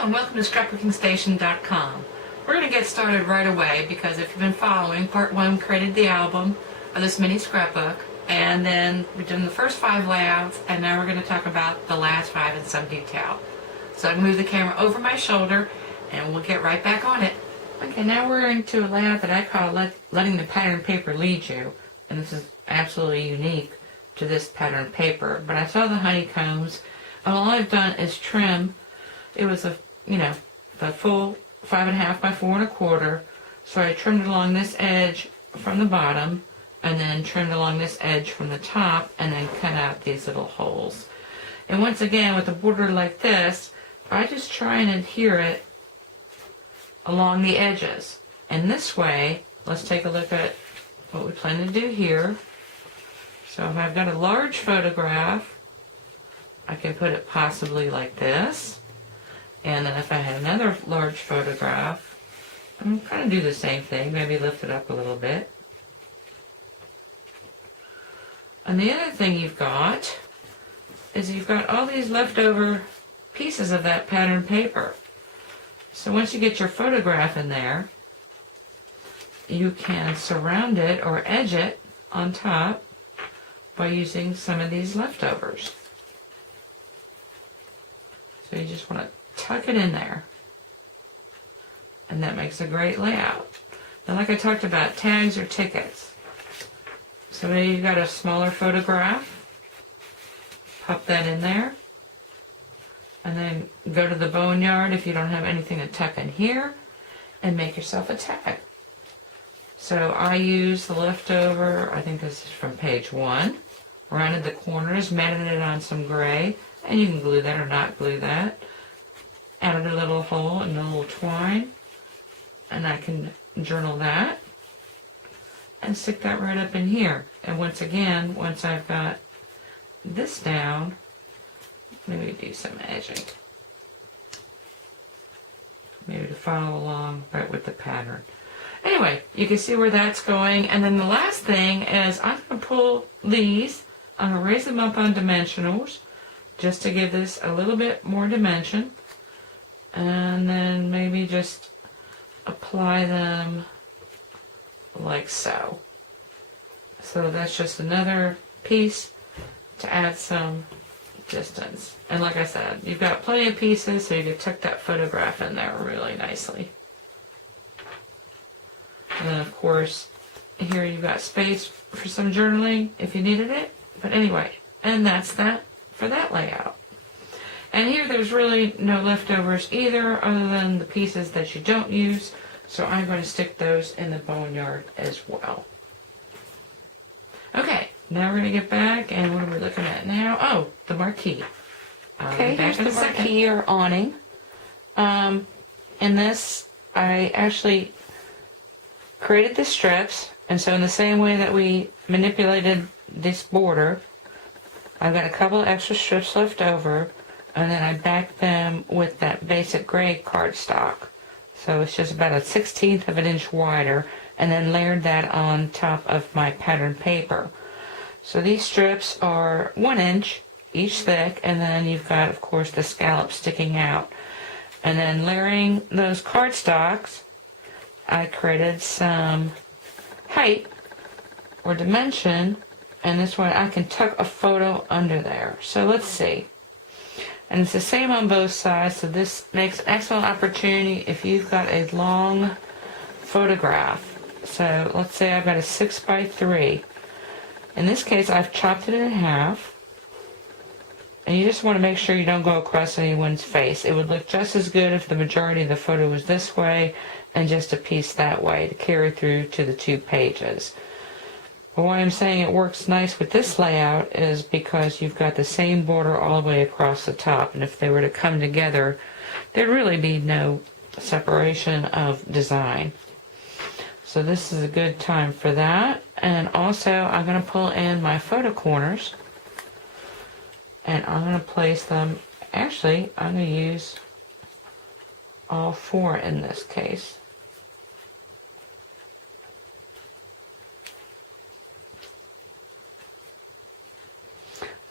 Hello and welcome to ScrapbookingStation.com. We're going to get started right away because if you've been following, part 1 created the album of this mini scrapbook, and then we've done the first 5 layouts, and now we're going to talk about the last 5 in some detail. So I can move the camera over my shoulder and we'll get right back on it. Okay, now we're into a layout that I call letting the pattern paper lead you, and this is absolutely unique to this pattern paper. But I saw the honeycombs, and all I've done is trim. It was the full 5.5 by 4 1/4. So I trimmed along this edge from the bottom, and then trimmed along this edge from the top, and then cut out these little holes. And once again, with a border like this, I just try and adhere it along the edges. And this way, let's take a look at what we plan to do here. So if I've got a large photograph, I can put it possibly like this. And then if I had another large photograph, I'm kind of do the same thing, maybe lift it up a little bit. And the other thing you've got is you've got all these leftover pieces of that pattern paper. So once you get your photograph in there, you can surround it or edge it on top by using some of these leftovers. So you just want to tuck it in there, and that makes a great layout. Now, like I talked about, tags or tickets. So maybe you've got a smaller photograph, pop that in there, and then go to the boneyard if you don't have anything to tuck in here, and make yourself a tag. So I use the leftover, I think this is from page 1, rounded the corners, matted it on some gray, and you can glue that or not glue that. Added a little hole and a little twine, and I can journal that and stick that right up in here. And once again, once I've got this down, maybe do some edging, maybe to follow along right with the pattern. Anyway, you can see where that's going. And then the last thing is I'm going to pull these, I'm going to raise them up on dimensionals just to give this a little bit more dimension. And then maybe just apply them like so. So that's just another piece to add some distance. And like I said, you've got plenty of pieces, so you can tuck that photograph in there really nicely. And then of course, here you've got space for some journaling if you needed it. But anyway, and that's that for that layout. And here there's really no leftovers either, other than the pieces that you don't use. So I'm going to stick those in the boneyard as well. Okay, now we're going to get back, and what are we looking at now? Oh, the marquee. Okay, here's the marquee or awning. In this, I actually created the strips, and so in the same way that we manipulated this border, I've got a couple extra strips left over, and then I backed them with that basic gray cardstock. So it's just about a 1/16 of an inch wider, and then layered that on top of my pattern paper. So these strips are 1 inch each thick, and then you've got, of course, the scallop sticking out. And then layering those cardstocks, I created some height or dimension, and this way I can tuck a photo under there. So let's see. And it's the same on both sides, so this makes an excellent opportunity if you've got a long photograph. So let's say I've got a 6 by 3. In this case, I've chopped it in half. And you just want to make sure you don't go across anyone's face. It would look just as good if the majority of the photo was this way and just a piece that way to carry through to the 2 pages. But why I'm saying it works nice with this layout is because you've got the same border all the way across the top, and if they were to come together, there'd really be no separation of design. So this is a good time for that. And also, I'm going to pull in my photo corners, and I'm going to place them, actually, I'm going to use all 4 in this case.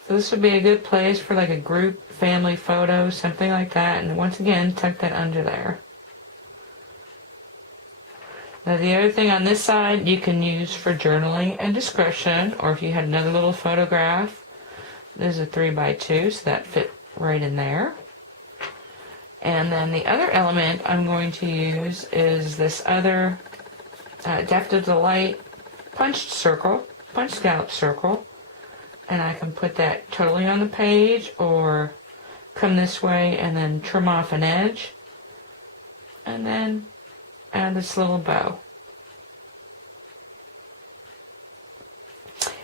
So this would be a good place for like a group family photo, something like that. And once again, tuck that under there. Now the other thing on this side you can use for journaling and discretion, or if you had another little photograph. This is a 3x2, so that fit right in there. And then the other element I'm going to use is this other Depth of Delight punch scallop circle. And I can put that totally on the page, or come this way and then trim off an edge. And then add this little bow.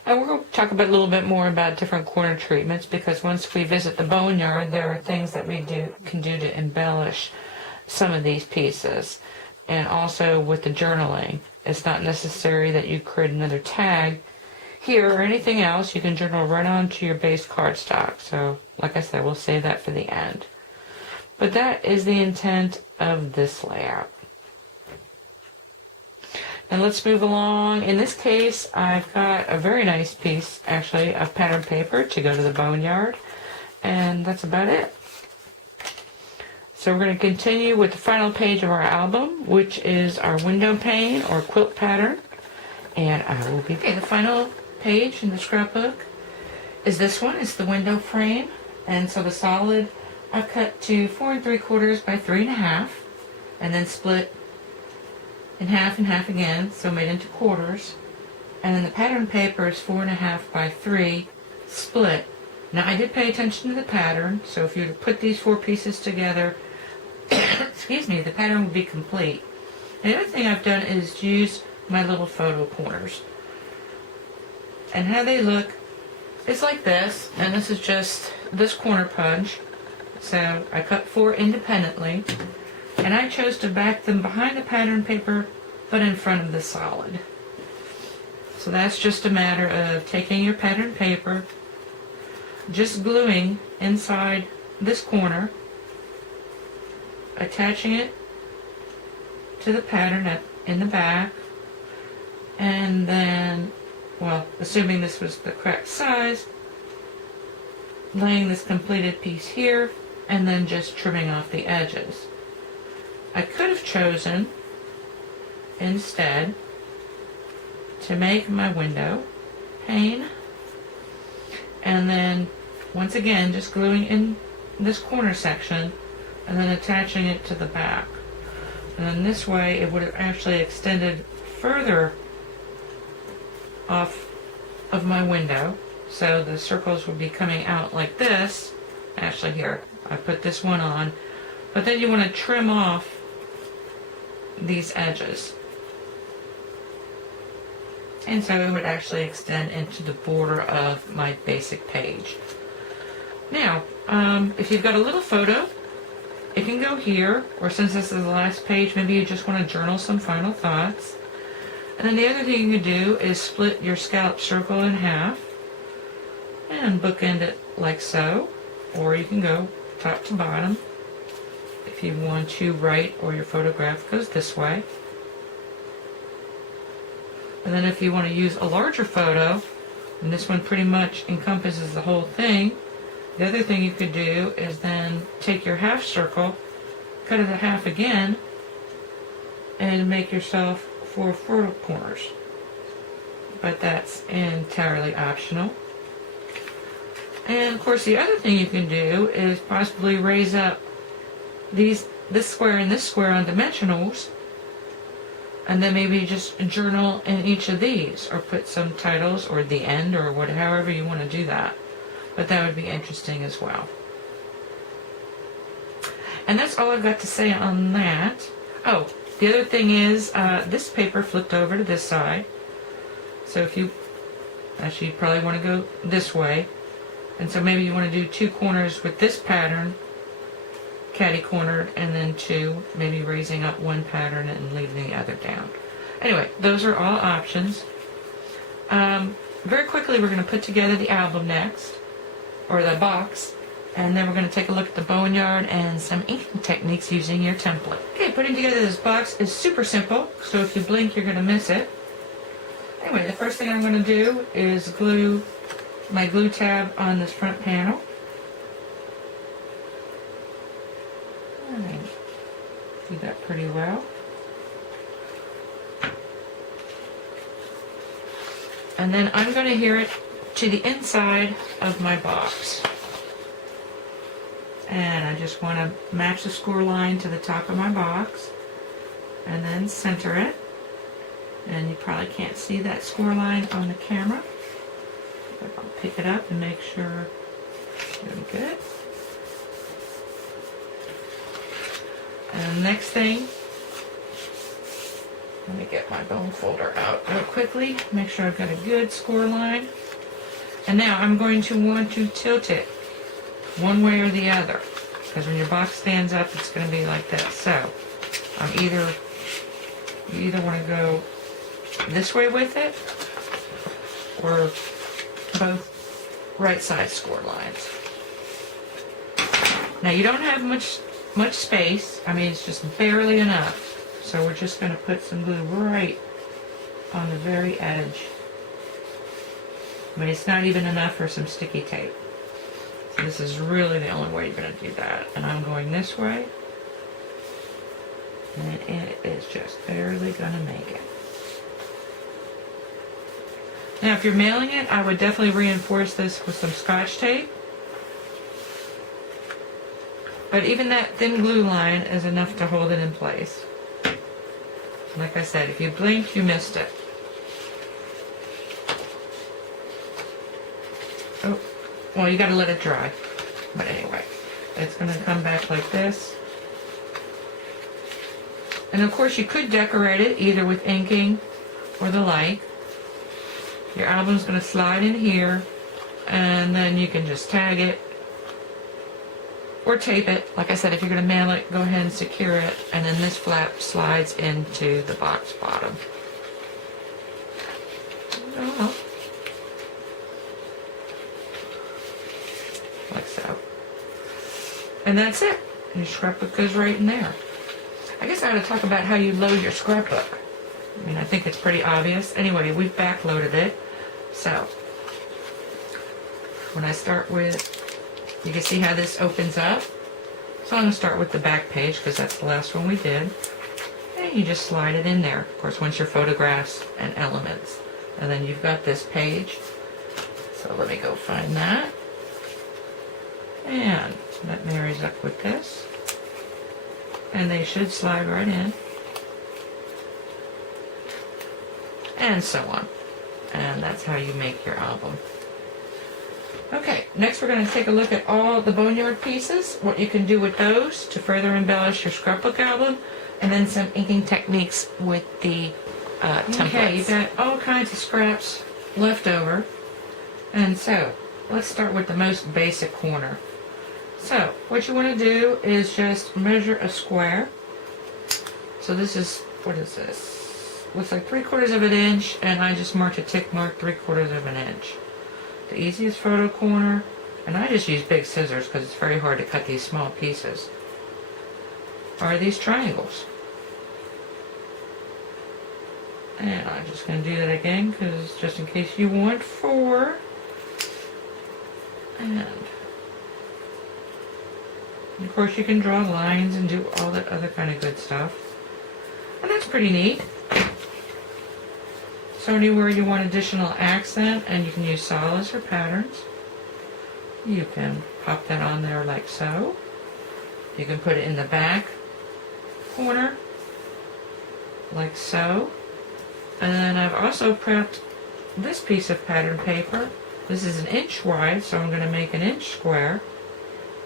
And we're going to talk a little bit more about different corner treatments, because once we visit the boneyard, there are things that we can do to embellish some of these pieces. And also with the journaling, it's not necessary that you create another tag here or anything else. You can journal right onto your base cardstock. So, like I said, we'll save that for the end. But that is the intent of this layout. And let's move along. In this case, I've got a very nice piece, actually, of pattern paper to go to the boneyard. And that's about it. So we're going to continue with the final page of our album, which is our window pane or quilt pattern. And I will be... Okay, the final page in the scrapbook is this one. It's the window frame. And so the solid I've cut to 4 3/4 by 3 1/2, and then split in half and half again, so made into quarters. And then the pattern paper is 4 1/2 by 3 split. Now I did pay attention to the pattern, so if you were to put these 4 pieces together, excuse me, the pattern would be complete. The other thing I've done is use my little photo corners. And how they look, it's like this, and this is just this corner punch. So I cut 4 independently, and I chose to back them behind the pattern paper, but in front of the solid. So that's just a matter of taking your pattern paper, just gluing inside this corner, attaching it to the pattern in the back, and then, well, assuming this was the correct size, laying this completed piece here, and then just trimming off the edges. I could have chosen instead to make my window pane, and then once again just gluing in this corner section and then attaching it to the back. And then this way it would have actually extended further off of my window, so the circles would be coming out like this. Actually, here, I put this one on, but then you want to trim off these edges, and so it would actually extend into the border of my basic page. Now, if you've got a little photo, it can go here, or since this is the last page, maybe you just want to journal some final thoughts. And then the other thing you can do is split your scallop circle in half and bookend it like so, or you can go top to bottom if you want to write, or your photograph goes this way. And then if you want to use a larger photo, and this one pretty much encompasses the whole thing, the other thing you could do is then take your half circle, cut it in half again, and make yourself 4 photo corners. But that's entirely optional. And of course the other thing you can do is possibly raise up this square and this square on dimensionals, and then maybe just journal in each of these, or put some titles or the end, or however you want to do that. But that would be interesting as well. And that's all I've got to say on that. Oh, the other thing is this paper flipped over to this side. So if you actually probably want to go this way. And so maybe you want to do 2 corners with this pattern, catty cornered, and then 2, maybe raising up one pattern and leaving the other down. Anyway, those are all options. Very quickly, we're going to put together the album next, or the box, and then we're going to take a look at the boneyard and some inking techniques using your template. Okay, putting together this box is super simple, so if you blink, you're going to miss it. Anyway, the first thing I'm going to do is glue my glue tab on this front panel. I do that pretty well. And then I'm going to adhere it to the inside of my box. And I just want to match the score line to the top of my box and then center it. And you probably can't see that score line on the camera. But I'll pick it up and make sure it's doing good. And the next thing, let me get my bone folder out real quickly, make sure I've got a good score line. And now I'm going to want to tilt it one way or the other, because when your box stands up, it's going to be like this. So you either want to go this way with it, or both right side score lines. Now you don't have much space. I mean, it's just barely enough. So we're just going to put some glue right on the very edge. I mean, it's not even enough for some sticky tape. So this is really the only way you're going to do that. And I'm going this way. And it is just barely going to make it. Now, if you're mailing it, I would definitely reinforce this with some Scotch tape. But even that thin glue line is enough to hold it in place. Like I said, if you blinked, you missed it. Oh, well, you got to let it dry. But anyway, it's going to come back like this. And of course, you could decorate it either with inking or the like. Your album's going to slide in here, and then you can just tag it or tape it. Like I said, if you're going to mail it, go ahead and secure it, and then this flap slides into the box bottom. Oh. Like so. And that's it. Your scrapbook goes right in there. I guess I ought to talk about how you load your scrapbook. I mean, I think it's pretty obvious. Anyway, we've backloaded it. So, when I start with, you can see how this opens up. So I'm going to start with the back page because that's the last one we did. And you just slide it in there. Of course, once your photographs and elements. And then you've got this page. So let me go find that. And that marries up with this. And they should slide right in. And so on. And that's how you make your album. Okay, next we're going to take a look at all the boneyard pieces, what you can do with those to further embellish your scrapbook album, and then some inking techniques with the templates. Okay, you've got all kinds of scraps left over. And so, let's start with the most basic corner. So, what you want to do is just measure a square. So this is, what is this? Looks like 3/4 of an inch, and I just marked a tick mark 3/4 of an inch. The easiest photo corner, and I just use big scissors because it's very hard to cut these small pieces, are these triangles. And I'm just going to do that again because just in case you want 4. And of course you can draw lines and do all that other kind of good stuff. And that's pretty neat. So anywhere you want additional accent, and you can use solids or patterns, you can pop that on there like so. You can put it in the back corner, like so. And then I've also prepped this piece of pattern paper. This is 1 inch wide, so I'm going to make 1 inch square.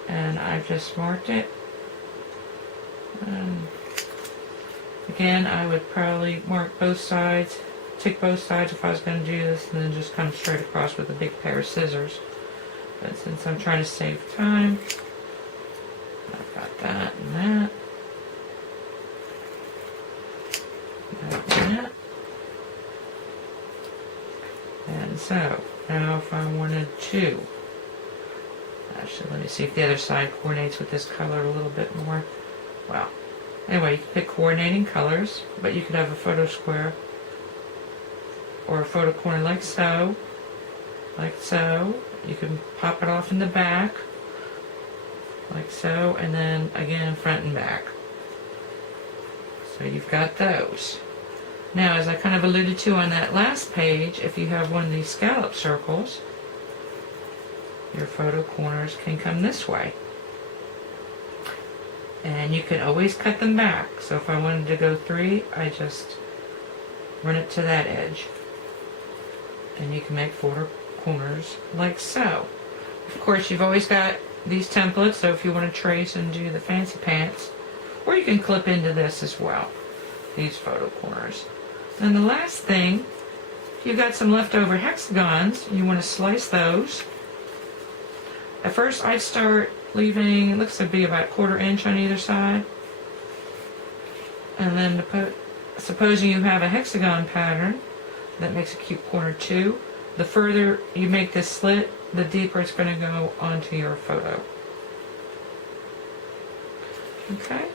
And I've just marked it. Again, I would probably mark both sides. Tick both sides if I was going to do this, and then just come straight across with a big pair of scissors. But since I'm trying to save time, I've got that and that. That and that. And so, now if I wanted to, actually let me see if the other side coordinates with this color a little bit more. Well, anyway, you can pick coordinating colors, but you could have a photo square or a photo corner like so, like so. You can pop it off in the back, like so, and then again front and back. So you've got those. Now, as I kind of alluded to on that last page, if you have one of these scallop circles, your photo corners can come this way. And you can always cut them back. So if I wanted to go 3, I just run it to that edge. And you can make photo corners like so. Of course, you've always got these templates, so if you want to trace and do the fancy pants, or you can clip into this as well, these photo corners. And the last thing, if you've got some leftover hexagons, you want to slice those. At first I'd start leaving, it looks to be about 1/4 inch on either side. And then supposing you have a hexagon pattern that makes a cute corner too, the further you make this slit, the deeper it's going to go onto your photo. Okay,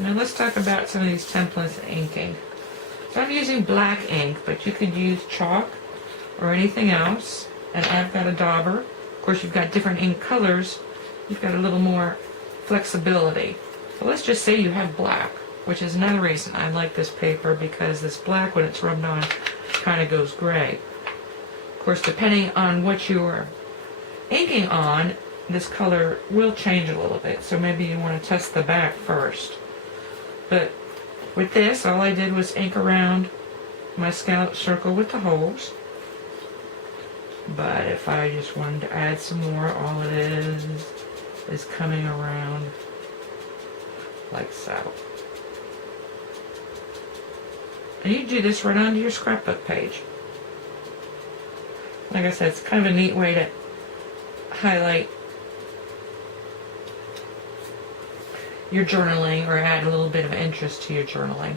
now let's talk about some of these templates and inking. So I'm using black ink, but you could use chalk or anything else. And I've got a dauber. Of course, you've got different ink colors. You've got a little more flexibility. But let's just say you have black, which is another reason I like this paper, because this black, when it's rubbed on, kind of goes gray. Of course, depending on what you're inking on, this color will change a little bit. So maybe you want to test the back first. But with this, all I did was ink around my scallop circle with the holes. But if I just wanted to add some more, all it is coming around like so. And you do this right onto your scrapbook page. Like I said, it's kind of a neat way to highlight your journaling or add a little bit of interest to your journaling.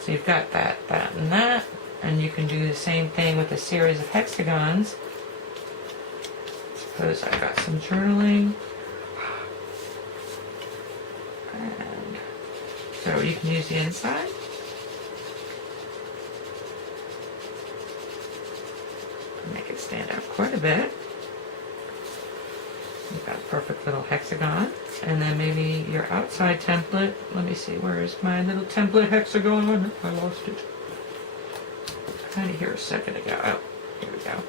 So you've got that, and that, and you can do the same thing with a series of hexagons. Suppose I've got some journaling. And so you can use the inside. Make it stand out quite a bit. You've got a perfect little hexagon. And then maybe your outside template. Let me see, where is my little template hexagon? I lost it. I had it here a second ago. Oh, here we go.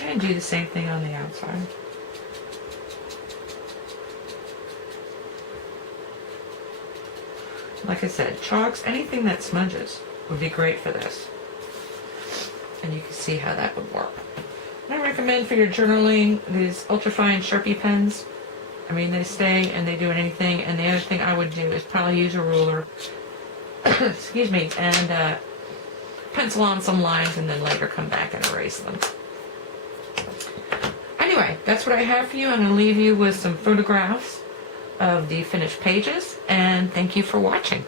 And do the same thing on the outside. Like I said, chalks, anything that smudges would be great for this. And you can see how that would work. I recommend for your journaling these ultrafine Sharpie pens. I mean, they stay and they do anything. And the other thing I would do is probably use a ruler, excuse me, and pencil on some lines and then later come back and erase them. Anyway, that's what I have for you. I'm going to leave you with some photographs of the finished pages, and thank you for watching.